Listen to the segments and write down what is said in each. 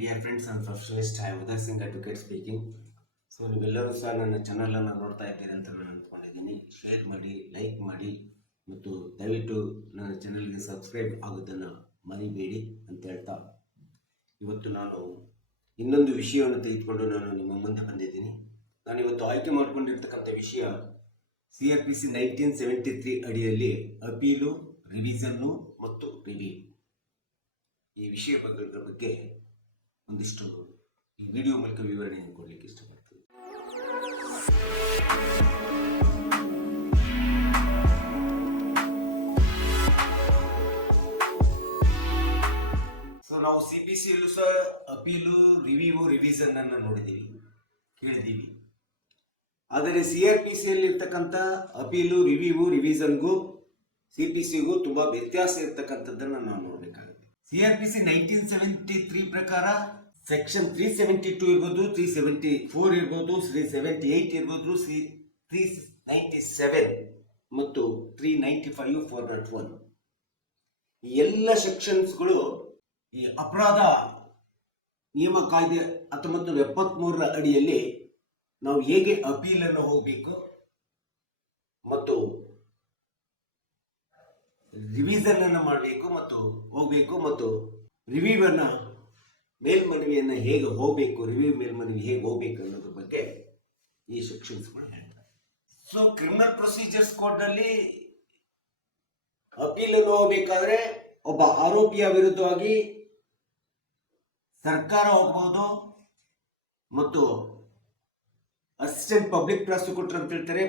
dear friends and professionalists, I am Udar Singh, advocate speaking. So ನೀವೆಲ್ಲರೂ ಸಹ ನನ್ನ ಚಾನಲನ್ನು ನೋಡ್ತಾ ಇದ್ದೀರಿ ಅಂತ ನಾನು ಅಂದ್ಕೊಂಡಿದ್ದೀನಿ. ಶೇರ್ ಮಾಡಿ, ಲೈಕ್ ಮಾಡಿ ಮತ್ತು ದಯವಿಟ್ಟು ನನ್ನ ಚಾನಲ್ಗೆ ಸಬ್ಸ್ಕ್ರೈಬ್ ಆಗೋದನ್ನು ಮರಿಬೇಡಿ ಅಂತ ಹೇಳ್ತಾ ಇವತ್ತು ನಾನು ಇನ್ನೊಂದು ವಿಷಯವನ್ನು ತೆಗೆದುಕೊಂಡು ನಾನು ನಿಮ್ಮ ಮುಂದೆ ಬಂದಿದ್ದೀನಿ. ನಾನು ಇವತ್ತು ಆಯ್ಕೆ ಮಾಡಿಕೊಂಡಿರ್ತಕ್ಕಂಥ ವಿಷಯ CRPC 1973 ಅಡಿಯಲ್ಲಿ ಅಪೀಲು, ರಿವಿಷನ್ನು ಮತ್ತು ರಿವ್ಯೂ ಈ ವಿಷಯಗಳ ಬಗ್ಗೆ ಒಂದಿಷ್ಟು ಈ ವಿಡಿಯೋ ಮೂಲಕ ವಿವರಣೆಯನ್ನು ಕೊಡಲಿಕ್ಕೆ ಇಷ್ಟಪಡ್ತೀನಿ. ಸೊ ನಾವು CPCಯಲ್ಲೂ ಸಹ ಅಪೀಲು, ರಿವ್ಯೂ, ರಿವಿಷನ್ ಅನ್ನು ನೋಡಿದ್ದೀವಿ, ಕೇಳಿದ್ದೀವಿ. ಆದರೆ CRPCಯಲ್ಲಿ ಇರ್ತಕ್ಕಂಥ ಅಪೀಲು, ರಿವ್ಯೂ, ರಿವಿಷನ್ಗೂ CPCಗೂ ತುಂಬಾ ವ್ಯತ್ಯಾಸ ಇರ್ತಕ್ಕಂಥದ್ದನ್ನು ನಾವು ನೋಡಬೇಕಾಗುತ್ತೆ. CRPC 1973 ಪ್ರಕಾರ ಸೆಕ್ಷನ್ 372 ಇರ್ಬೋದು, 374 ಇರ್ಬೋದು, 378 ಇರ್ಬೋದು, 397 ಮತ್ತು 395, 401 ಈ ಎಲ್ಲ ಸೆಕ್ಷನ್ಸ್ಗಳು ಈ ಅಪರಾಧ ನಿಯಮ ಕಾಯ್ದೆ 1973 ಅಡಿಯಲ್ಲಿ ನಾವು ಹೇಗೆ ಅಪೀಲನ್ನು ಹೋಗಬೇಕು ಮತ್ತು ರಿವಿಷನ್ ಅನ್ನು ಮಾಡಬೇಕು ಮತ್ತು ಹೋಗಬೇಕು ಮತ್ತು ರಿವ್ಯೂ ಅನ್ನ ಮೇಲ್ಮನವಿಯನ್ನು ಹೇಗೆ ಹೋಗಬೇಕು, ರಿವ್ಯೂ ಮೇಲ್ಮನವಿ ಹೇಗೆ ಹೋಗಬೇಕು ಅನ್ನೋದ್ರ ಬಗ್ಗೆ ಈ ಸೆಕ್ಷನ್ಸ್ಗಳು ಹೇಳ್ತಾರೆ. ಸೊ ಕ್ರಿಮಿನಲ್ ಪ್ರೊಸೀಜರ್ಸ್ ಕೋಡ್ ನಲ್ಲಿ ಅಪೀಲನ್ನು ಹೋಗಬೇಕಾದ್ರೆ ಒಬ್ಬ ಆರೋಪಿಯ ವಿರುದ್ಧವಾಗಿ ಸರ್ಕಾರ ಹೋಗಬಹುದು ಮತ್ತು ಅಸಿಸ್ಟೆಂಟ್ ಪಬ್ಲಿಕ್ ಪ್ರಾಸಿಕ್ಯೂಟರ್ ಅಂತ ಹೇಳ್ತಾರೆ,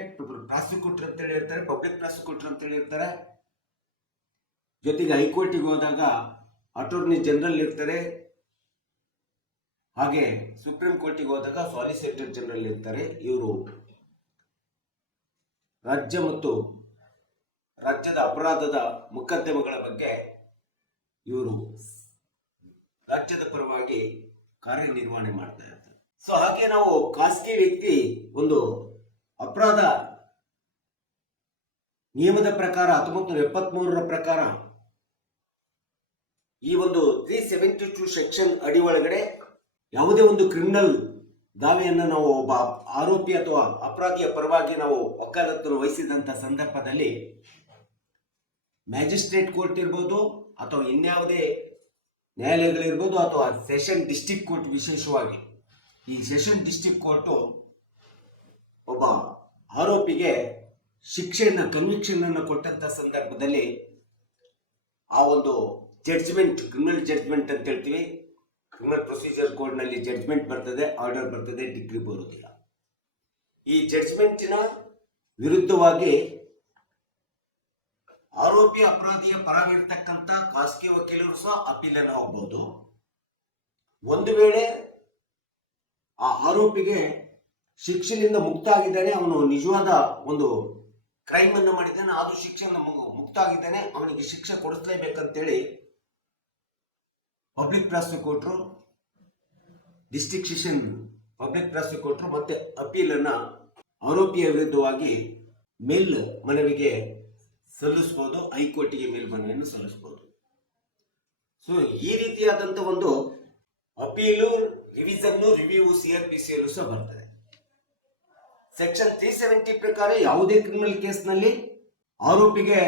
ಪ್ರಾಸಿಕ್ಯೂಟರ್ ಅಂತ ಹೇಳಿರ್ತಾರೆ, ಪಬ್ಲಿಕ್ ಪ್ರಾಸಿಕ್ಯೂಟರ್ ಅಂತ ಹೇಳಿರ್ತಾರೆ. ಜೊತೆಗೆ ಹೈಕೋರ್ಟಿಗೆ ಹೋದಾಗ ಅಟಾರ್ನಿ ಜನರಲ್ ಇರ್ತಾರೆ, ಹಾಗೆ ಸುಪ್ರೀಂ ಕೋರ್ಟಿಗೆ ಹೋದಾಗ ಸಾಲಿಸಿಟರ್ ಜನರಲ್ ಇರ್ತಾರೆ. ಇವರು ರಾಜ್ಯ ಮತ್ತು ರಾಜ್ಯದ ಅಪರಾಧದ ಮೊಕದ್ದಮೆಗಳ ಬಗ್ಗೆ ಇವರು ರಾಜ್ಯದ ಪರವಾಗಿ ಕಾರ್ಯನಿರ್ವಹಣೆ ಮಾಡ್ತಾ ಇರ್ತಾರೆ. ಸೊ ಹಾಗೆ ನಾವು ಖಾಸಗಿ ವ್ಯಕ್ತಿ ಒಂದು ಅಪರಾಧ ನಿಯಮದ ಪ್ರಕಾರ 1973 ಪ್ರಕಾರ ಈ ಒಂದು 372 ಸೆಕ್ಷನ್ ಅಡಿ ಒಳಗಡೆ ಯಾವುದೇ ಒಂದು ಕ್ರಿಮಿನಲ್ ದಾವೆಯನ್ನು ನಾವು ಒಬ್ಬ ಆರೋಪಿ ಅಥವಾ ಅಪರಾಧಿಯ ಪರವಾಗಿ ನಾವು ವಕಾಲತ್ತನ್ನು ವಹಿಸಿದಂತ ಸಂದರ್ಭದಲ್ಲಿ ಮ್ಯಾಜಿಸ್ಟ್ರೇಟ್ ಕೋರ್ಟ್ ಇರ್ಬೋದು ಅಥವಾ ಇನ್ಯಾವುದೇ ನ್ಯಾಯಾಲಯಗಳಿರ್ಬೋದು ಅಥವಾ ಸೆಷನ್ ಡಿಸ್ಟ್ರಿಕ್ಟ್ ಕೋರ್ಟ್, ವಿಶೇಷವಾಗಿ ಈ ಸೆಷನ್ ಡಿಸ್ಟ್ರಿಕ್ಟ್ ಕೋರ್ಟು ಒಬ್ಬ ಆರೋಪಿಗೆ ಶಿಕ್ಷೆಯನ್ನು, ಕನ್ವಿಕ್ಷನ್ ಅನ್ನು ಕೊಟ್ಟಂತ ಸಂದರ್ಭದಲ್ಲಿ ಆ ಒಂದು ಜಡ್ಜ್ಮೆಂಟ್, ಕ್ರಿಮಿನಲ್ ಜಡ್ಜ್ಮೆಂಟ್ ಅಂತ ಹೇಳ್ತೀವಿ, ಕ್ರಿಮಿನಲ್ ಪ್ರೊಸೀಜರ್ ಕೋಡ್ ನಲ್ಲಿ ಜಡ್ಜ್ಮೆಂಟ್ ಬರ್ತದೆ, ಆರ್ಡರ್ ಬರ್ತದೆ, ಡಿಗ್ರಿ ಬರುವುದಿಲ್ಲ. ಈ ಜಡ್ಜ್ಮೆಂಟಿನ ವಿರುದ್ಧವಾಗಿ ಆರೋಪಿ ಅಪರಾಧಿಯ ಪರವಿರ್ತಕ್ಕಂಥ ಖಾಸಗಿ ವಕೀಲರು ಸಹ ಅಪೀಲನ್ನು ಹೋಗಬಹುದು. ಒಂದು ವೇಳೆ ಆ ಆರೋಪಿಗೆ ಶಿಕ್ಷೆಯಿಂದ ಮುಕ್ತ ಆಗಿದ್ದಾನೆ, ಅವನು ನಿಜವಾದ ಒಂದು ಕ್ರೈಮ್ ಅನ್ನು ಮಾಡಿದ್ದಾನೆ, ಆದ್ರೂ ಶಿಕ್ಷೆಯಿಂದ ಮುಕ್ತ ಆಗಿದ್ದಾನೆ, ಅವನಿಗೆ ಶಿಕ್ಷೆ ಕೊಡಿಸಲೇಬೇಕಂತೇಳಿ public prosecutor, district session public prosecutor ಮತ್ತೆ ಅಪೀಲನ್ನ ಆರೋಪಿಯ ವಿರುದ್ಧವಾಗಿ ಮೇಲ್ ಮನವಿಗೆ ಸಲ್ಲಿಸಬಹುದು, ಹೈಕೋರ್ಟಿಗೆ ಮೇಲ್ಮನವಿಯನ್ನು ಸಲ್ಲಿಸಬಹುದು. ಸೊ ಈ ರೀತಿಯಾದಂತ ಒಂದು ಅಪೀಲು, ರಿವಿಷನ್, ರಿವ್ಯೂ CRPCಯಲ್ಲೂ ಸಹ ಬರ್ತದೆ. ಸೆಕ್ಷನ್ 370 ಪ್ರಕಾರ ಯಾವುದೇ ಕ್ರಿಮಿನಲ್ ಕೇಸ್ ನಲ್ಲಿ ಆರೋಪಿಗೆ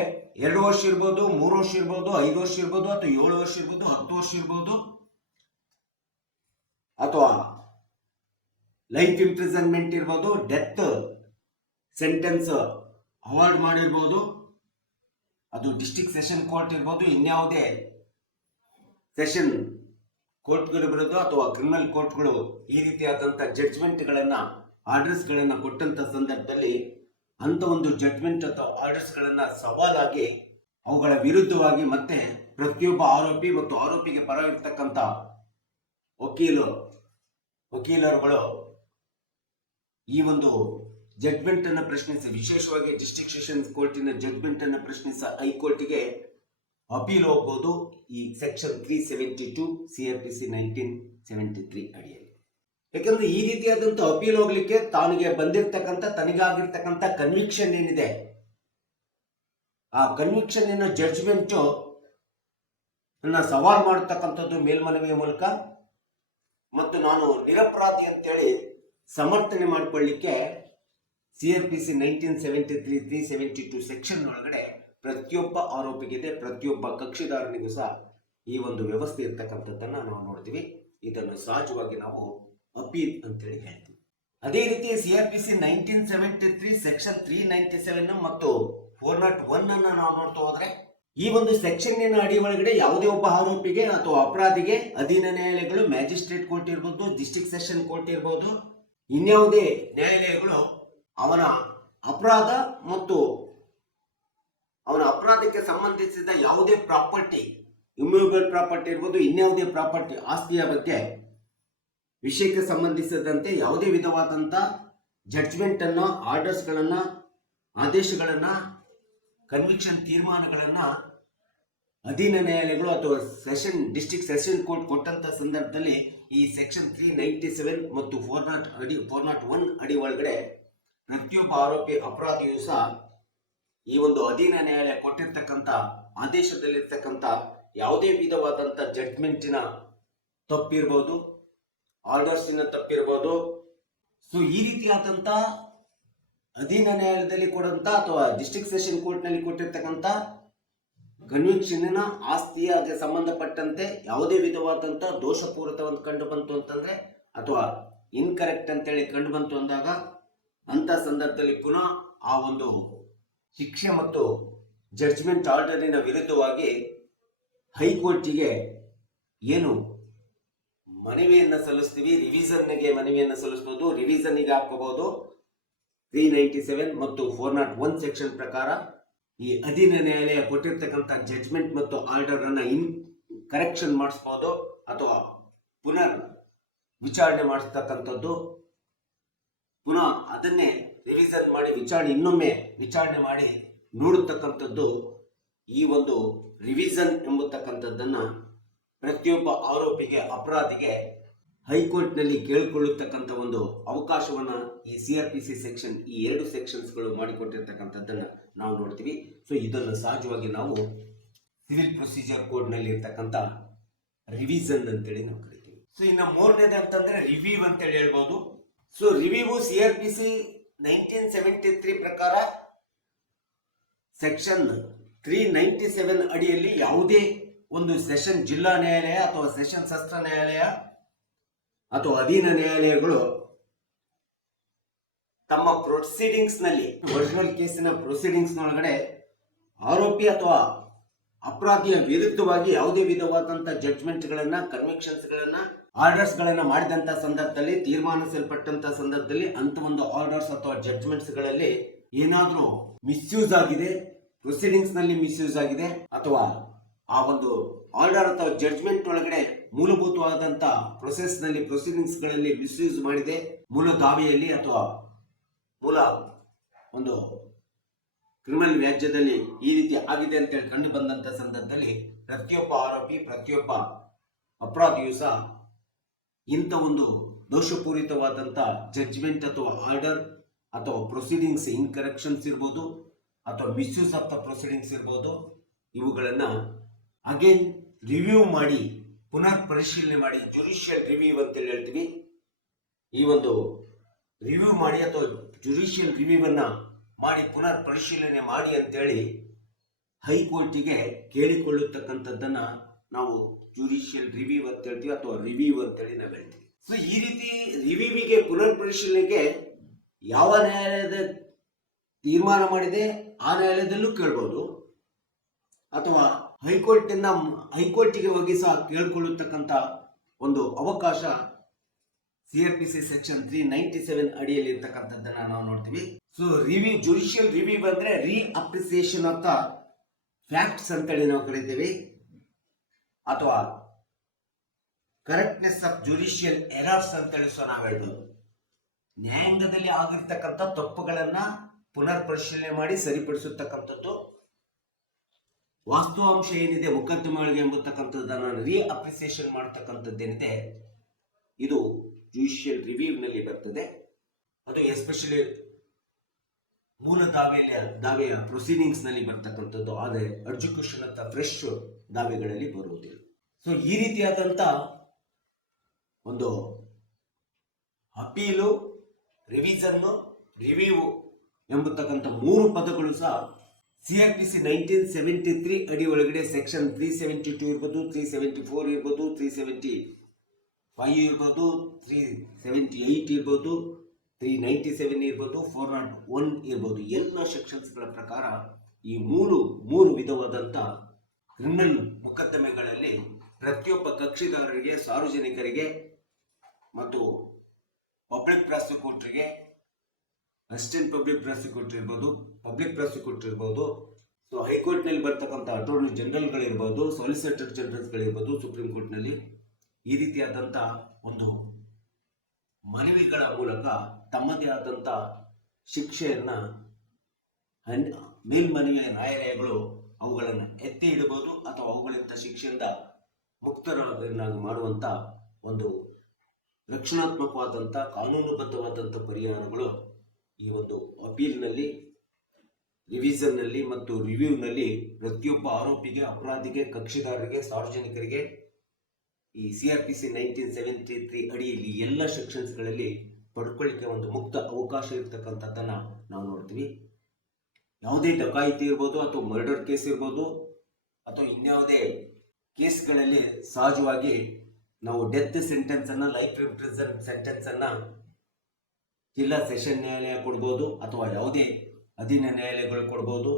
2 ವರ್ಷ ಇರ್ಬೋದು, 3 ವರ್ಷ ಇರ್ಬೋದು, 5 ವರ್ಷ ಇರ್ಬೋದು, ಅಥವಾ 7 ವರ್ಷ ಇರ್ಬೋದು, 10 ವರ್ಷ ಇರ್ಬೋದು, ಅಥವಾ ಲೈಫ್ ಇಂಪ್ರಿಸನ್ಮೆಂಟ್ ಇರ್ಬೋದು, ಡೆತ್ ಸೆಂಟೆನ್ಸ್ ಅವಾರ್ಡ್ ಮಾಡಿರ್ಬೋದು, ಅದು ಡಿಸ್ಟ್ರಿಕ್ಟ್ ಸೆಷನ್ ಕೋರ್ಟ್ ಇರ್ಬೋದು, ಇನ್ಯಾವುದೇ ಸೆಷನ್ ಕೋರ್ಟ್ಗಳು ಬರೋದು ಅಥವಾ ಕ್ರಿಮಿನಲ್ ಕೋರ್ಟ್ಗಳು ಈ ರೀತಿಯಾದಂಥ ಜಡ್ಜ್ಮೆಂಟ್ಗಳನ್ನ, ಆರ್ಡರ್ಸ್ಗಳನ್ನ ಕೊಟ್ಟಂತ ಸಂದರ್ಭದಲ್ಲಿ ಅಂತ ಒಂದು ಜಡ್ಜ್ಮೆಂಟ್ ಅಥವಾ ಆರ್ಡರ್ಸ್ಗಳನ್ನ ಸವಾಲಾಗಿ ಅವುಗಳ ವಿರುದ್ಧವಾಗಿ ಮತ್ತೆ ಪ್ರತಿಯೊಬ್ಬ ಆರೋಪಿ ಮತ್ತು ಆರೋಪಿಗೆ ಪರ ಇರ್ತಕ್ಕಂಥ ವಕೀಲರುಗಳು ಈ ಒಂದು ಜಡ್ಜ್ಮೆಂಟ್ ಅನ್ನು ಪ್ರಶ್ನಿಸಿ, ವಿಶೇಷವಾಗಿ ಡಿಸ್ಟ್ರಿಕ್ಟ್ ಸೆಷನ್ ಕೋರ್ಟಿನ ಜಡ್ಜ್ಮೆಂಟ್ ಅನ್ನು ಪ್ರಶ್ನಿಸ ಹೈಕೋರ್ಟಿಗೆ ಅಪೀಲ್ ಹೋಗಬಹುದು ಈ ಸೆಕ್ಷನ್ 372 CRPC 1973 ಅಡಿಯಲ್ಲಿ. ಯಾಕಂದ್ರೆ ಈ ರೀತಿಯಾದಂತ ಅಪೀಲ್ ಹೋಗ್ಲಿಕ್ಕೆ ತನಗಾಗಿರ್ತಕ್ಕಂಥ ಕನ್ವಿಕ್ಷನ್ ಏನಿದೆ, ಆ ಕನ್ವಿಕ್ಷನ್ ಜಡ್ಜ್ಮೆಂಟ್ ಅನ್ನ ಸವಾಲ್ ಮಾಡತಕ್ಕಂಥದ್ದು ಮೇಲ್ಮನವಿಯ ಮೂಲಕ ಮತ್ತು ನಾನು ನಿರಪರಾಧಿ ಅಂತೇಳಿ ಸಮರ್ಥನೆ ಮಾಡಿಕೊಳ್ಳಿಕ್ಕೆ CRPC 1973 372 ಸೆಕ್ಷನ್ ಒಳಗಡೆ ಪ್ರತಿಯೊಬ್ಬ ಆರೋಪಿಗಿದೆ, ಪ್ರತಿಯೊಬ್ಬ ಕಕ್ಷಿದಾರನಿಗೂ ಸಹ ಈ ಒಂದು ವ್ಯವಸ್ಥೆ ಇರ್ತಕ್ಕಂಥದ್ದನ್ನ ನಾವು ನೋಡ್ತೀವಿ. ಇದನ್ನು ಸಹಜವಾಗಿ ನಾವು ಅಪೀಲ್ ಅಂತೇಳಿ ಹೇಳ್ತೀವಿ. ಅದೇ ರೀತಿ CRPC 1973 ಸೆಕ್ಷನ್ 397 ಮತ್ತು 401 ಅನ್ನ ನಾವು ನೋಡ್ತಾ ಹೋದ್ರೆ ಈ ಒಂದು ಸೆಕ್ಷನ್ನಿನ ಅಡಿ ಒಳಗಡೆ ಯಾವುದೇ ಒಬ್ಬ ಆರೋಪಿಗೆ ಅಥವಾ ಅಪರಾಧಿಗೆ ಅಧೀನ ನ್ಯಾಯಾಲಯಗಳು, ಮ್ಯಾಜಿಸ್ಟ್ರೇಟ್ ಕೋರ್ಟ್ ಇರ್ಬೋದು, ಡಿಸ್ಟ್ರಿಕ್ಟ್ ಸೆಷನ್ ಕೋರ್ಟ್ ಇರ್ಬೋದು, ಇನ್ಯಾವುದೇ ನ್ಯಾಯಾಲಯಗಳು ಅವನ ಅಪರಾಧ ಮತ್ತು ಅವನ ಅಪರಾಧಕ್ಕೆ ಸಂಬಂಧಿಸಿದ ಯಾವುದೇ ಪ್ರಾಪರ್ಟಿ, ಇಮ್ಯೂಬಲ್ ಪ್ರಾಪರ್ಟಿ ಇರ್ಬೋದು, ಇನ್ಯಾವುದೇ ಪ್ರಾಪರ್ಟಿ ಆಸ್ತಿಯ ಬಗ್ಗೆ ವಿಷಯಕ್ಕೆ ಸಂಬಂಧಿಸಿದಂತೆ ಯಾವುದೇ ವಿಧವಾದಂಥ ಜಡ್ಜ್ಮೆಂಟ್ ಅನ್ನ, ಆರ್ಡರ್ಸ್ ಗಳನ್ನ, ಆದೇಶಗಳನ್ನ, ಕನ್ವಿಕ್ಷನ್ ತೀರ್ಮಾನಗಳನ್ನ ಅಧೀನ ನ್ಯಾಯಾಲಯಗಳು ಅಥವಾ ಡಿಸ್ಟ್ರಿಕ್ಟ್ ಸೆಷನ್ ಕೋರ್ಟ್ ಕೊಟ್ಟಂತ ಸಂದರ್ಭದಲ್ಲಿ ಈ ಸೆಕ್ಷನ್ 397 ಮತ್ತು 401 ಅಡಿ ಒಳಗಡೆ ಪ್ರತಿಯೊಬ್ಬ ಆರೋಪಿ ಅಪರಾಧಿಯೂ ಸಹ ಈ ಒಂದು ಅಧೀನ ನ್ಯಾಯಾಲಯ ಕೊಟ್ಟಿರ್ತಕ್ಕಂಥ ಆದೇಶದಲ್ಲಿರ್ತಕ್ಕಂಥ ಯಾವುದೇ ವಿಧವಾದಂಥ ಜಡ್ಜ್ಮೆಂಟಿನ ತಪ್ಪಿರ್ಬೋದು, ಆರ್ಡರ್ಸಿನ ತಪ್ಪಿರ್ಬೋದು, ಸೊ ಈ ರೀತಿಯಾದಂಥ ಅಧೀನ ನ್ಯಾಯಾಲಯದಲ್ಲಿ ಕೊಡಂತ ಅಥವಾ ಡಿಸ್ಟ್ರಿಕ್ಟ್ ಸೆಷನ್ ಕೋರ್ಟ್ ನಲ್ಲಿ ಕೊಟ್ಟಿರ್ತಕ್ಕಂಥ ಕನ್ವಿಕ್ಷನ್ ಆಸ್ತಿಯ ಸಂಬಂಧಪಟ್ಟಂತೆ ಯಾವುದೇ ವಿಧವಾದಂಥ ದೋಷಪೂರಿತವಂತ ಕಂಡು ಬಂತು ಅಂತಂದ್ರೆ ಅಥವಾ ಇನ್ಕರೆಕ್ಟ್ ಅಂತೇಳಿ ಕಂಡು ಬಂತು ಅಂದಾಗ ಅಂತ ಸಂದರ್ಭದಲ್ಲಿ ಪುನಃ ಆ ಒಂದು ಶಿಕ್ಷೆ ಮತ್ತು ಜಡ್ಜ್ಮೆಂಟ್ ಆರ್ಡರಿನ ವಿರುದ್ಧವಾಗಿ ಹೈಕೋರ್ಟಿಗೆ ಏನು ಮನವಿಯನ್ನು ಸಲ್ಲಿಸ್ತೀವಿ, ರಿವಿಷನ್ಗೆ ಮನವಿಯನ್ನು ಸಲ್ಲಿಸಬಹುದು, ರಿವಿಷನ್ಗೆ ಹಾಕಬಹುದು. 397 ಮತ್ತು 401 ಸೆಕ್ಷನ್ ಪ್ರಕಾರ ಈ ಅಧೀನ ನ್ಯಾಯಾಲಯ ಕೊಟ್ಟಿರ್ತಕ್ಕಂಥ ಜಡ್ಜ್ಮೆಂಟ್ ಮತ್ತು ಆರ್ಡರ್ ಅನ್ನ ಕರೆಕ್ಷನ್ ಮಾಡಿಸಬಹುದು ಅಥವಾ ಪುನರ್ ವಿಚಾರಣೆ ಮಾಡಿಸ್ತಕ್ಕಂಥದ್ದು, ಪುನಃ ಅದನ್ನೇ ರಿವಿಷನ್ ಮಾಡಿ ಇನ್ನೊಮ್ಮೆ ವಿಚಾರಣೆ ಮಾಡಿ ನೋಡತಕ್ಕಂಥದ್ದು. ಈ ಒಂದು ರಿವಿಷನ್ ಎಂಬತಕ್ಕಂಥದ್ದನ್ನ ಪ್ರತಿಯೊಬ್ಬ ಆರೋಪಿಗೆ, ಅಪರಾಧಿಗೆ ಹೈಕೋರ್ಟ್ ನಲ್ಲಿ ಕೇಳಿಕೊಳ್ಳತಕ್ಕಂಥ ಒಂದು ಅವಕಾಶವನ್ನ ಈ CRPC ಸೆಕ್ಷನ್, ಈ 2 ಸೆಕ್ಷನ್ಸ್ಗಳು ಮಾಡಿಕೊಟ್ಟಿರ್ತಕ್ಕಂಥದ್ದನ್ನ ನಾವು ನೋಡ್ತೀವಿ. ಸೊ ಇದನ್ನು ಸಹಜವಾಗಿ ನಾವು ಸಿವಿಲ್ ಪ್ರೊಸೀಜರ್ ಕೋಡ್ ನಲ್ಲಿ ಇರ್ತಕ್ಕಂಥ ರಿವಿಷನ್ ಅಂತೇಳಿ ನಾವು ಕರಿತೀವಿ. ಸೊ ಇನ್ನು ಮೂರನೇದು ಅಂತಂದ್ರೆ ರಿವ್ಯೂ ಅಂತೇಳಿ ಹೇಳ್ಬೋದು. ಸೊ ರಿವ್ಯೂ CRPC 1973 ಪ್ರಕಾರ ಸೆಕ್ಷನ್ 397 ಅಡಿಯಲ್ಲಿ ಯಾವುದೇ ಒಂದು ಸೆಷನ್ ಜಿಲ್ಲಾ ನ್ಯಾಯಾಲಯ ಅಥವಾ ಸೆಷನ್ ಸತ್ರ ನ್ಯಾಯಾಲಯ ಅಥವಾ ಅಧೀನ ನ್ಯಾಯಾಲಯಗಳು ತಮ್ಮ ಪ್ರೊಸೀಡಿಂಗ್ಸ್ ನಲ್ಲಿ, ಒರಿಜಿನಲ್ ಕೇಸಿನ ಪ್ರೊಸೀಡಿಂಗ್ಸ್ ಒಳಗಡೆ ಆರೋಪಿ ಅಥವಾ ಅಪರಾಧಿಯ ವಿರುದ್ಧವಾಗಿ ಯಾವುದೇ ವಿಧವಾದಂತ ಜಡ್ಜ್ಮೆಂಟ್ ಗಳನ್ನ, ಕನ್ವಿಕ್ಷನ್ಸ್ ಗಳನ್ನ, ಆರ್ಡರ್ಸ್ ಗಳನ್ನ ಮಾಡಿದಂತ ಸಂದರ್ಭದಲ್ಲಿ, ತೀರ್ಮಾನಿಸಲ್ಪಟ್ಟಂತ ಸಂದರ್ಭದಲ್ಲಿ ಅಂತ ಒಂದು ಆರ್ಡರ್ಸ್ ಅಥವಾ ಜಡ್ಜ್ಮೆಂಟ್ಸ್ ಗಳಲ್ಲಿ ಏನಾದ್ರೂ ಮಿಸ್ಯೂಸ್ ಆಗಿದೆ, ಪ್ರೊಸೀಡಿಂಗ್ಸ್ ನಲ್ಲಿ ಮಿಸ್ಯೂಸ್ ಆಗಿದೆ ಅಥವಾ ಆ ಒಂದು ಆರ್ಡರ್ ಅಥವಾ ಜಡ್ಜ್ಮೆಂಟ್ ಒಳಗಡೆ ಮೂಲಭೂತವಾದಂತ ಪ್ರೊಸೆಸ್ ನಲ್ಲಿ, ಪ್ರೊಸೀಡಿಂಗ್ಸ್ ಗಳಲ್ಲಿ ಮಿಸ್ಯೂಸ್ ಮಾಡಿದೆ, ಮೂಲ ದಾವೆಯಲ್ಲಿ ಅಥವಾ ಮೂಲ ಒಂದು ಕ್ರಿಮಿನಲ್ ವ್ಯಾಜ್ಯದಲ್ಲಿ ಈ ರೀತಿ ಆಗಿದೆ ಅಂತ ಹೇಳಿ ಕಂಡು ಬಂದಂತ ಸಂದರ್ಭದಲ್ಲಿ ಪ್ರತಿಯೊಬ್ಬ ಆರೋಪಿ, ಪ್ರತಿಯೊಬ್ಬ ಅಪರಾಧಿಯು ಸಹ ಇಂಥ ಒಂದು ದೋಷಪೂರಿತವಾದಂತ ಜಡ್ಜ್ಮೆಂಟ್ ಅಥವಾ ಆರ್ಡರ್ ಅಥವಾ ಪ್ರೊಸೀಡಿಂಗ್ಸ್ ಇನ್ಕರೆಕ್ಷನ್ಸ್ ಇರ್ಬೋದು ಅಥವಾ ಮಿಸ್ಯೂಸ್ ಆಫ್ ದ ಪ್ರೊಸೀಡಿಂಗ್ಸ್ ಇರ್ಬೋದು, ಇವುಗಳನ್ನ ಅಗೇನ್ ರಿವ್ಯೂ ಮಾಡಿ, ಪುನರ್ ಪರಿಶೀಲನೆ ಮಾಡಿ, ಜುಡಿಷಿಯಲ್ ರಿವ್ಯೂ ಅಂತೇಳಿ ಹೇಳ್ತೀವಿ. ಈ ಒಂದು ರಿವ್ಯೂ ಮಾಡಿ ಅಥವಾ ಜುಡಿಷಿಯಲ್ ರಿವ್ಯೂವನ್ನ ಮಾಡಿ ಪುನರ್ ಪರಿಶೀಲನೆ ಮಾಡಿ ಅಂತೇಳಿ ಹೈಕೋರ್ಟಿಗೆ ಕೇಳಿಕೊಳ್ಳತಕ್ಕಂಥದ್ದನ್ನ ನಾವು ಜುಡಿಷಿಯಲ್ ರಿವ್ಯೂ ಅಂತ ಹೇಳ್ತೀವಿ ಅಥವಾ ರಿವ್ಯೂ ಅಂತೇಳಿ ನಾವು ಹೇಳ್ತೀವಿ. ಸೊ ಈ ರೀತಿ ರಿವ್ಯೂವಿಗೆ, ಪುನರ್ ಪರಿಶೀಲನೆಗೆ ಯಾವ ನ್ಯಾಯಾಲಯದ ತೀರ್ಮಾನ ಮಾಡಿದೆ ಆ ನ್ಯಾಯಾಲಯದಲ್ಲೂ ಕೇಳ್ಬೋದು ಅಥವಾ ಹೈಕೋರ್ಟಿಗೆ ಹೋಗಿ ಸಹ ಕೇಳಿಕೊಳ್ಳತಕ್ಕಂಥ ಒಂದು ಅವಕಾಶ CRPC ಸೆಕ್ಷನ್ 397 ಅಡಿಯಲ್ಲಿ ಇರ್ತಕ್ಕಂಥದ್ದನ್ನ ನಾವು ನೋಡ್ತೀವಿ. ಸೊ ರಿವ್ಯೂ, ಜುಡಿಷಿಯಲ್ ರಿವ್ಯೂ ಬಂದ್ರೆ ರೀ ಅಪ್ರಿಸಿಯೇಷನ್ ಆಫ್ ದ ಫ್ಯಾಕ್ಟ್ಸ್ ಅಂತೇಳಿ ನಾವು ಕರಿತೀವಿ ಅಥವಾ ಕರೆಕ್ಟ್ನೆಸ್ ಆಫ್ ಜುಡಿಷಿಯಲ್ ಎರರ್ಸ್ ಅಂತೇಳಿ ಸಹ ನಾವು ಹೇಳ್ಬೋದು. ನ್ಯಾಯಾಂಗದಲ್ಲಿ ಆಗಿರ್ತಕ್ಕಂಥ ತಪ್ಪುಗಳನ್ನ ಪುನರ್ ಪರಿಶೀಲನೆ ಮಾಡಿ ಸರಿಪಡಿಸತಕ್ಕಂಥದ್ದು, ವಾಸ್ತವಾಂಶ ಏನಿದೆ ಮೊಕದ್ದಮೆಗಳಿಗೆ ಎಂಬತಕ್ಕಂಥದ್ದನ್ನು ರೀ ಅಪ್ರಿಸಿಯೇಷನ್ ಮಾಡತಕ್ಕಂಥದ್ದೇನಿದೆ ಇದು ಜುಡಿಷಿಯಲ್ ರಿವ್ಯೂನಲ್ಲಿ ಬರ್ತದೆ. ಅದು ಎಸ್ಪೆಷಲಿ ಮೂಲ ದಾವೆಯ ಪ್ರೊಸೀಡಿಂಗ್ಸ್ ನಲ್ಲಿ ಬರ್ತಕ್ಕಂಥದ್ದು, ಆದರೆ ಅರ್ಜಿಕ್ಯೂಷನ್ ಅಂತ ಫ್ರೆಶ್ ದಾವೆಗಳಲ್ಲಿ ಬರುವುದಿಲ್ಲ. ಸೊ ಈ ರೀತಿಯಾದಂತ ಒಂದು ಅಪೀಲು, ರಿವಿಷನ್ನು, ರಿವ್ಯೂ ಎಂಬತಕ್ಕಂಥ 3 ಪದಗಳು ಸಹ CRPC 1973 ಅಡಿ ಒಳಗಡೆ ಸೆಕ್ಷನ್ 372 ಇರ್ಬೋದು, 374 ಇರ್ಬೋದು, 375 ಇರ್ಬೋದು, 378 ಇರ್ಬೋದು, 397 ಇರ್ಬೋದು, 401 ಇರ್ಬೋದು. ಎಲ್ಲ ಸೆಕ್ಷನ್ಸ್ಗಳ ಪ್ರಕಾರ ಈ ಮೂರು ವಿಧವಾದಂಥ ಕ್ರಿಮಿನಲ್ ಮೊಕದ್ದಮೆಗಳಲ್ಲಿ ಪ್ರತಿಯೊಬ್ಬ ಕಕ್ಷಿದಾರರಿಗೆ, ಸಾರ್ವಜನಿಕರಿಗೆ ಮತ್ತು ಪಬ್ಲಿಕ್ ಪ್ರಾಸಿಕ್ಯೂಟರ್ಗೆ, ಅಸಿಸ್ಟೆಂಟ್ ಪಬ್ಲಿಕ್ ಪ್ರಾಸಿಕ್ಯೂಟರ್ ಇರ್ಬೋದು, ಪಬ್ಲಿಕ್ ಪ್ರಾಸಿಕ್ಯೂಟರ್ ಇರ್ಬೋದು, ಸೊ ಹೈಕೋರ್ಟ್ನಲ್ಲಿ ಬರ್ತಕ್ಕಂಥ ಅಟಾರ್ನಿ ಜನರಲ್ಗಳಿರ್ಬೋದು, ಸಾಲಿಸಿಟರ್ ಜನರಲ್ಸ್ಗಳಿರ್ಬೋದು, ಸುಪ್ರೀಂ ಕೋರ್ಟ್ನಲ್ಲಿ ಈ ರೀತಿಯಾದಂಥ ಒಂದು ಮನವಿಗಳ ಮೂಲಕ ತಮ್ಮದೇ ಆದಂಥ ಶಿಕ್ಷೆಯನ್ನು ಮೇಲ್ಮನವಿಯ ನ್ಯಾಯಾಲಯಗಳು ಅವುಗಳನ್ನು ಎತ್ತಿ ಇಡಬಹುದು ಅಥವಾ ಅವುಗಳಿಂದ ಶಿಕ್ಷೆಯಿಂದ ಮುಕ್ತರನ್ನಾಗಿ ಮಾಡುವಂಥ ಒಂದು ರಕ್ಷಣಾತ್ಮಕವಾದಂಥ ಕಾನೂನುಬದ್ಧವಾದಂಥ ಪರಿಹಾರಗಳು ಈ ಒಂದು ಅಪೀಲ್ನಲ್ಲಿ, ರಿವಿಷನ್ನಲ್ಲಿ ಮತ್ತು ರಿವ್ಯೂನಲ್ಲಿ ಪ್ರತಿಯೊಬ್ಬ ಆರೋಪಿಗೆ, ಅಪರಾಧಿಗೆ, ಕಕ್ಷಿದಾರರಿಗೆ, ಸಾರ್ವಜನಿಕರಿಗೆ ಈ CRPC 1973 ಅಡಿಯಲ್ಲಿ ಎಲ್ಲ ಸೆಕ್ಷನ್ಸ್ಗಳಲ್ಲಿ ಪಡ್ಕೊಳ್ಳಿಕ್ಕೆ ಒಂದು ಮುಕ್ತ ಅವಕಾಶ ಇರ್ತಕ್ಕಂಥದ್ದನ್ನು ನಾವು ನೋಡ್ತೀವಿ. ಯಾವುದೇ ಡಕಾಯಿತಿ ಇರ್ಬೋದು ಅಥವಾ ಮರ್ಡರ್ ಕೇಸ್ ಇರ್ಬೋದು ಅಥವಾ ಇನ್ಯಾವುದೇ ಕೇಸ್ಗಳಲ್ಲಿ ಸಹಜವಾಗಿ ನಾವು ಡೆತ್ ಸೆಂಟೆನ್ಸನ್ನು, ಲೈಫ್ ಇಂಪ್ರಿಸನ್ ಸೆಂಟೆನ್ಸನ್ನು ಜಿಲ್ಲಾ ಸೆಷನ್ ನ್ಯಾಯಾಲಯ ಕೊಡ್ಬೋದು ಅಥವಾ ಯಾವುದೇ ಅಧೀನ ನ್ಯಾಯಾಲಯಗಳು ಕೊಡ್ಬೋದು.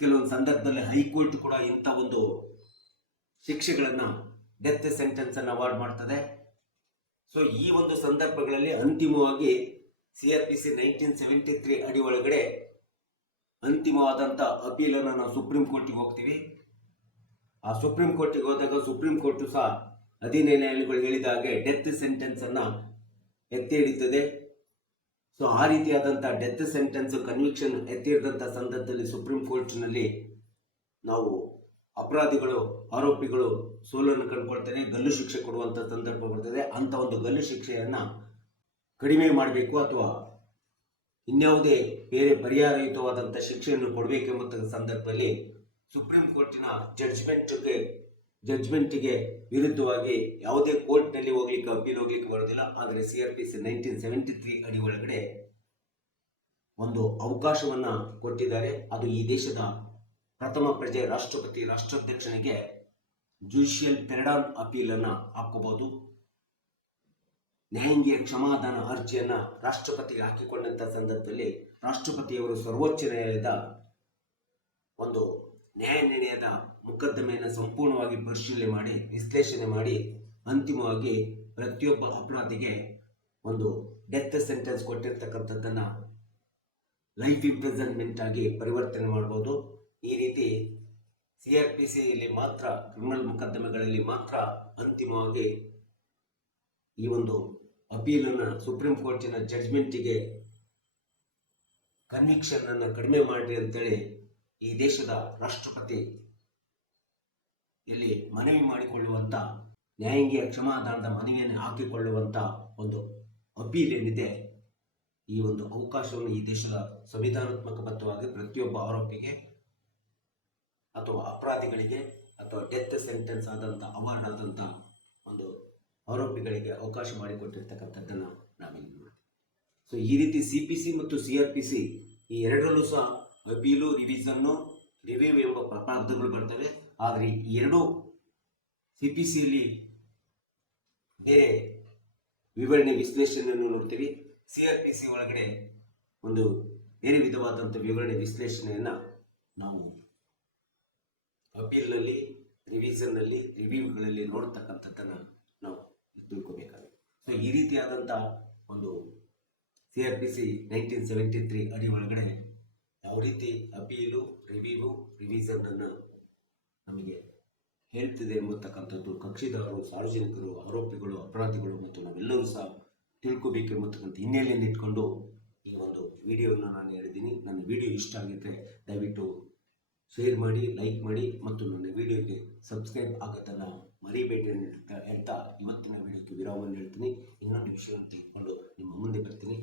ಕೆಲವೊಂದು ಸಂದರ್ಭದಲ್ಲಿ ಹೈಕೋರ್ಟ್ ಕೂಡ ಇಂಥ ಒಂದು ಶಿಕ್ಷೆಗಳನ್ನು, ಡೆತ್ ಸೆಂಟೆನ್ಸನ್ನು ಅವಾರ್ಡ್ ಮಾಡ್ತದೆ. ಸೊ ಈ ಒಂದು ಸಂದರ್ಭಗಳಲ್ಲಿ ಅಂತಿಮವಾಗಿ CRPC 1973 ಅಡಿ ಒಳಗಡೆ ಅಂತಿಮವಾದಂಥ ಅಪೀಲನ್ನು ನಾವು ಸುಪ್ರೀಂ ಕೋರ್ಟಿಗೆ ಹೋಗ್ತೀವಿ. ಆ ಸುಪ್ರೀಂ ಕೋರ್ಟಿಗೆ ಹೋದಾಗ ಸುಪ್ರೀಂ ಕೋರ್ಟು ಸಹ ಅಧೀನ ನ್ಯಾಯಾಲಯಗಳು ಹೇಳಿದ ಹಾಗೆ ಡೆತ್ ಸೆಂಟೆನ್ಸನ್ನು ಎತ್ತಿ ಹಿಡಿತದೆ. ಸೊ ಆ ರೀತಿಯಾದಂಥ ಡೆತ್ ಸೆಂಟೆನ್ಸ್, ಕನ್ವಿಕ್ಷನ್ ಎತ್ತಿ ಹಿಡಿದಂಥ ಸಂದರ್ಭದಲ್ಲಿ ಸುಪ್ರೀಂ ಕೋರ್ಟ್ನಲ್ಲಿ ನಾವು ಅಪರಾಧಿಗಳು, ಆರೋಪಿಗಳು ಸೋಲನ್ನು ಕಂಡುಕೊಳ್ತಾರೆ, ಗಲ್ಲು ಶಿಕ್ಷೆ ಕೊಡುವಂಥ ಸಂದರ್ಭ ಬರ್ತದೆ. ಅಂಥ ಒಂದು ಗಲ್ಲು ಶಿಕ್ಷೆಯನ್ನು ಕಡಿಮೆ ಮಾಡಬೇಕು ಅಥವಾ ಇನ್ಯಾವುದೇ ಬೇರೆ ಪರಿಹಾರಯುತವಾದಂಥ ಶಿಕ್ಷೆಯನ್ನು ಕೊಡಬೇಕೆಂಬ ಸಂದರ್ಭದಲ್ಲಿ ಸುಪ್ರೀಂ ಕೋರ್ಟಿನ ಜಡ್ಜ್ಮೆಂಟಿಗೆ ವಿರುದ್ಧವಾಗಿ ಯಾವುದೇ ಕೋರ್ಟ್ನಲ್ಲಿ ಹೋಗ್ಲಿಕ್ಕೆ, ಅಪೀಲ್ ಹೋಗ್ಲಿಕ್ಕೆ ಬರೋದಿಲ್ಲ. ಆದರೆ CRPC 1973 ಅಡಿ ಒಳಗಡೆ ಒಂದು ಅವಕಾಶವನ್ನು ಕೊಟ್ಟಿದ್ದಾರೆ. ಅದು ಈ ದೇಶದ ಪ್ರಥಮ ಪ್ರಜೆ ರಾಷ್ಟ್ರಪತಿ, ರಾಷ್ಟ್ರಾಧ್ಯಕ್ಷನಿಗೆ ಜುಡಿಷಿಯಲ್ ಪೆರಡಾನ್ ಅಪೀಲನ್ನು ಹಾಕೋಬಹುದು. ನ್ಯಾಯಾಂಗೀಯ ಕ್ಷಮಾದಾನ ಅರ್ಜಿಯನ್ನು ರಾಷ್ಟ್ರಪತಿಗೆ ಹಾಕಿಕೊಂಡಂಥ ಸಂದರ್ಭದಲ್ಲಿ ರಾಷ್ಟ್ರಪತಿಯವರು ಸರ್ವೋಚ್ಚ ನ್ಯಾಯಾಲಯದ ಒಂದು ನ್ಯಾಯ ನಿರ್ಣಯದ ಮೊಕದ್ದಮೆಯನ್ನು ಸಂಪೂರ್ಣವಾಗಿ ಪರಿಶೀಲನೆ ಮಾಡಿ, ವಿಶ್ಲೇಷಣೆ ಮಾಡಿ ಅಂತಿಮವಾಗಿ ಪ್ರತಿಯೊಬ್ಬ ಅಪರಾಧಿಗೆ ಒಂದು ಡೆತ್ ಸೆಂಟೆನ್ಸ್ ಕೊಟ್ಟಿರ್ತಕ್ಕಂಥದ್ದನ್ನು ಲೈಫ್ ಇಂಪ್ರಿಸನ್ಮೆಂಟ್ ಆಗಿ ಪರಿವರ್ತನೆ ಮಾಡ್ಬೋದು. ಈ ರೀತಿ CRPCಯಲ್ಲಿ ಮಾತ್ರ, ಕ್ರಿಮಿನಲ್ ಮೊಕದ್ದಮೆಗಳಲ್ಲಿ ಮಾತ್ರ ಅಂತಿಮವಾಗಿ ಈ ಒಂದು ಅಪೀಲನ್ನು ಸುಪ್ರೀಂ ಕೋರ್ಟಿನ ಜಡ್ಜ್ಮೆಂಟಿಗೆ ಕನ್ವಿಕ್ಷನ್ ಅನ್ನು ಕಡಿಮೆ ಮಾಡಿ ಅಂತೇಳಿ ಈ ದೇಶದ ರಾಷ್ಟ್ರಪತಿ ಇಲ್ಲಿ ಮನವಿ ಮಾಡಿಕೊಳ್ಳುವಂಥ, ನ್ಯಾಯಾಂಗೀಯ ಕ್ಷಮಾದಾನದ ಮನವಿಯನ್ನು ಹಾಕಿಕೊಳ್ಳುವಂಥ ಒಂದು ಅಪೀಲ್ ಏನಿದೆ, ಈ ಒಂದು ಅವಕಾಶವನ್ನು ಈ ದೇಶದ ಸಂವಿಧಾನಾತ್ಮಕಬದ್ಧವಾಗಿ ಪ್ರತಿಯೊಬ್ಬ ಆರೋಪಿಗೆ ಅಥವಾ ಅಪರಾಧಿಗಳಿಗೆ ಅಥವಾ ಡೆತ್ ಸೆಂಟೆನ್ಸ್ ಆದಂಥ, ಅವಾರ್ಡ್ ಆದಂಥ ಒಂದು ಆರೋಪಿಗಳಿಗೆ ಅವಕಾಶ ಮಾಡಿಕೊಟ್ಟಿರ್ತಕ್ಕಂಥದ್ದನ್ನು ನಾವಿಲ್ಲಿ ನೋಡ್ತೀವಿ. ಸೊ ಈ ರೀತಿ CPC ಮತ್ತು CRPC ಈ ಎರಡರಲ್ಲೂ ಸಹ ಅಪೀಲು, ರಿವಿಷನ್ನು, ರಿವ್ಯೂ ಎಂಬ ಪದಗಳು ಬರ್ತವೆ. ಆದರೆ ಈ ಎರಡೂ CPCಯಲ್ಲಿ ಬೇರೆ ವಿವರಣೆ, ವಿಶ್ಲೇಷಣೆಯನ್ನು ನೋಡ್ತೀವಿ. CRPC ಒಳಗಡೆ ಒಂದು ಬೇರೆ ವಿಧವಾದಂಥ ವಿವರಣೆ, ವಿಶ್ಲೇಷಣೆಯನ್ನು ನಾವು ಅಪೀಲ್ನಲ್ಲಿ, ರಿವಿಷನ್ನಲ್ಲಿ, ರಿವ್ಯೂಗಳಲ್ಲಿ ನೋಡ್ತಕ್ಕಂಥದ್ದನ್ನು ನಾವು ತಿಳ್ಕೋಬೇಕಾಗುತ್ತೆ. ಸೊ ಈ ರೀತಿಯಾದಂಥ ಒಂದು CRPC 1973 ಅಡಿ ಒಳಗಡೆ ಯಾವ ರೀತಿ ಅಪೀಲು, ರಿವ್ಯೂ, ರಿವಿಷನನ್ನು ನಮಗೆ ಹೇಳ್ತಿದೆ ಎಂಬತಕ್ಕಂಥದ್ದು ಕಕ್ಷಿದಾರರು, ಸಾರ್ವಜನಿಕರು, ಆರೋಪಿಗಳು, ಅಪರಾಧಿಗಳು ಮತ್ತು ನಾವೆಲ್ಲರೂ ಸಹ ತಿಳ್ಕೋಬೇಕೆಂಬತಕ್ಕಂಥ ಹಿನ್ನೆಲೆಯನ್ನು ಇಟ್ಕೊಂಡು ಈ ಒಂದು ವಿಡಿಯೋವನ್ನು ನಾನು ಹೇಳಿದ್ದೀನಿ. ನನ್ನ ವಿಡಿಯೋ ಇಷ್ಟ ಆಗಿದ್ದರೆ ದಯವಿಟ್ಟು ಶೇರ್ ಮಾಡಿ, ಲೈಕ್ ಮಾಡಿ ಮತ್ತು ನನ್ನ ವಿಡಿಯೋಗೆ ಸಬ್ಸ್ಕ್ರೈಬ್ ಆಗೋದನ್ನು ಮರಿಬೇಡಿ ಅಂತ ಹೇಳ್ತಾ ಇವತ್ತಿನ ವಿಡಿಯೋಕ್ಕೆ ವಿರಾಮವನ್ನು ಹೇಳ್ತೀನಿ. ಇನ್ನೊಂದು ವಿಷಯವನ್ನು ತೆಗೆದುಕೊಂಡು ನಿಮ್ಮ ಮುಂದೆ ಬರ್ತೀನಿ.